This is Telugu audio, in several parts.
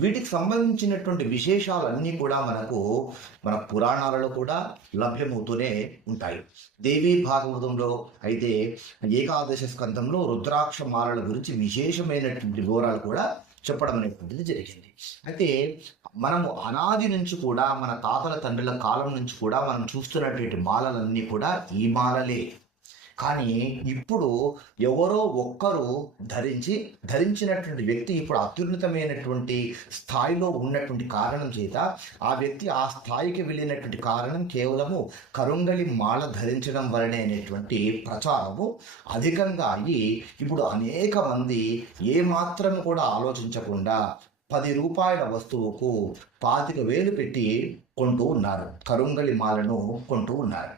వీటికి సంబంధించినటువంటి విశేషాలన్నీ కూడా మనకు మన పురాణాలలో కూడా లభ్యమవుతూనే ఉంటాయి. దేవీ భాగవతంలో అయితే ఏకాదశ స్కంధంలో రుద్రాక్ష మాలల గురించి విశేషమైనటువంటి వివరాలు కూడా చెప్పడం అనేటువంటిది జరిగింది. అయితే మనము అనాది నుంచి కూడా మన తాతల తండ్రుల కాలం నుంచి కూడా మనం చూస్తున్నటువంటి మాలలన్నీ కూడా ఈ మాలలే. కానీ ఇప్పుడు ఎవరో ఒక్కరు ధరించి ధరించినటువంటి వ్యక్తి ఇప్పుడు అత్యున్నతమైనటువంటి స్థాయిలో ఉన్నటువంటి కారణం చేత ఆ వ్యక్తి ఆ స్థాయికి వెళ్ళినటువంటి కారణం కేవలము కరుంగలి మాల ధరించడం వలనే అనేటువంటి ప్రచారము అధికంగా అయ్యి ఇప్పుడు అనేక మంది ఏమాత్రం కూడా ఆలోచించకుండా పది రూపాయల వస్తువుకు పాతిక వేలు పెట్టి కొంటూ ఉన్నారు. కరుంగలి మాలను కొంటూ ఉన్నారు.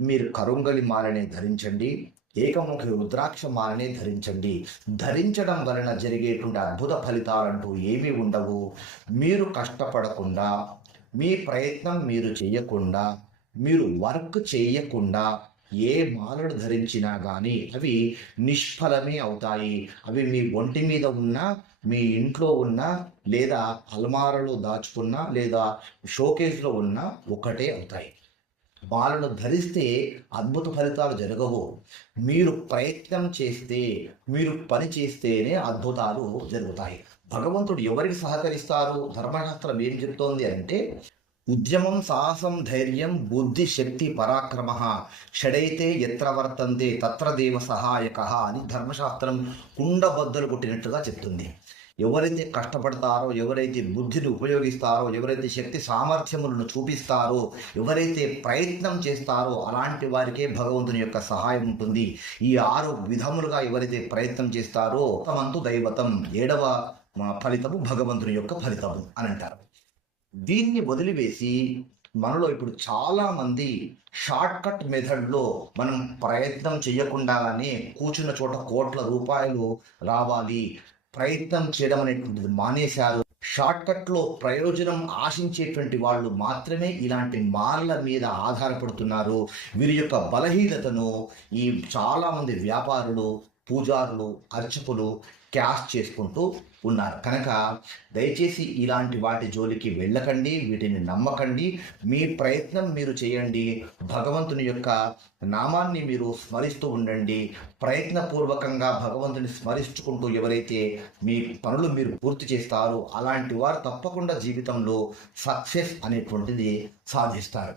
మీరు కరుంగలి మాలనే ధరించండి ఏకముఖి రుద్రాక్ష మాలనే ధరించండి. ధరించడం వలన జరిగేటువంటి అద్భుత ఫలితాలంటూ ఏమీ ఉండవు. మీరు కష్టపడకుండా మీ ప్రయత్నం మీరు చేయకుండా మీరు వర్క్ చేయకుండా ఏ మాలలు ధరించినా కానీ అవి నిష్ఫలమే అవుతాయి. అవి మీ ఒంటి మీద ఉన్న మీ ఇంట్లో ఉన్న లేదా అల్మారలో దాచుకున్న లేదా షోకేస్లో ఉన్న ఒకటే అవుతాయి. బాలను ధరిస్తే అద్భుత ఫలితాలు జరగవు. మీరు ప్రయత్నం చేస్తే మీరు పని చేస్తేనే అద్భుతాలు జరుగుతాయి. భగవంతుడు ఎవరికి సహకరిస్తారు? ధర్మశాస్త్రం ఏం చెప్తోంది అంటే ఉద్యమం సాహసం ధైర్యం బుద్ధి శక్తి పరాక్రమ. షడైతే ఎత్ర వర్తంతే తత్ర దేవ సహాయక అని ధర్మశాస్త్రం కుండబద్దలు కొట్టినట్టుగా చెప్తుంది. ఎవరైతే కష్టపడతారో ఎవరైతే బుద్ధిని ఉపయోగిస్తారో ఎవరైతే శక్తి సామర్థ్యములను చూపిస్తారో ఎవరైతే ప్రయత్నం చేస్తారో అలాంటి వారికే భగవంతుని యొక్క సహాయం ఉంటుంది. ఈ ఆరు విధములుగా ఎవరైతే ప్రయత్నం చేస్తారో తమంతు దైవతం ఏడవ ఫలితము భగవంతుని యొక్క ఫలితము అని అంటారు. దీన్ని వదిలివేసి మనలో ఇప్పుడు చాలా మంది మెథడ్లో మనం ప్రయత్నం చేయకుండానే కూర్చున్న చోట కోట్ల రూపాయలు రావాలి. ప్రయత్నం చేయడం అనేటువంటిది మానేశారు. షార్ట్ కట్లో ప్రయోజనం ఆశించేటువంటి వాళ్ళు మాత్రమే ఇలాంటి మార్ల మీద ఆధారపడుతున్నారు. వీరి యొక్క బలహీనతను ఈ చాలా మంది వ్యాపారులు పూజారులు అర్చకులు క్యాష్ చేసుకుంటూ ఉన్నారు. కనుక దయచేసి ఇలాంటి వాటి జోలికి వెళ్ళకండి వీటిని నమ్మకండి. మీ ప్రయత్నం మీరు చేయండి. భగవంతుని యొక్క నామాన్ని మీరు స్మరిస్తూ ఉండండి. ప్రయత్నపూర్వకంగా భగవంతుని స్మరించుకుంటూ ఎవరైతే మీ పనులు మీరు పూర్తి చేస్తారో అలాంటి వారు తప్పకుండా జీవితంలో సక్సెస్ అనేటువంటిది సాధిస్తారు.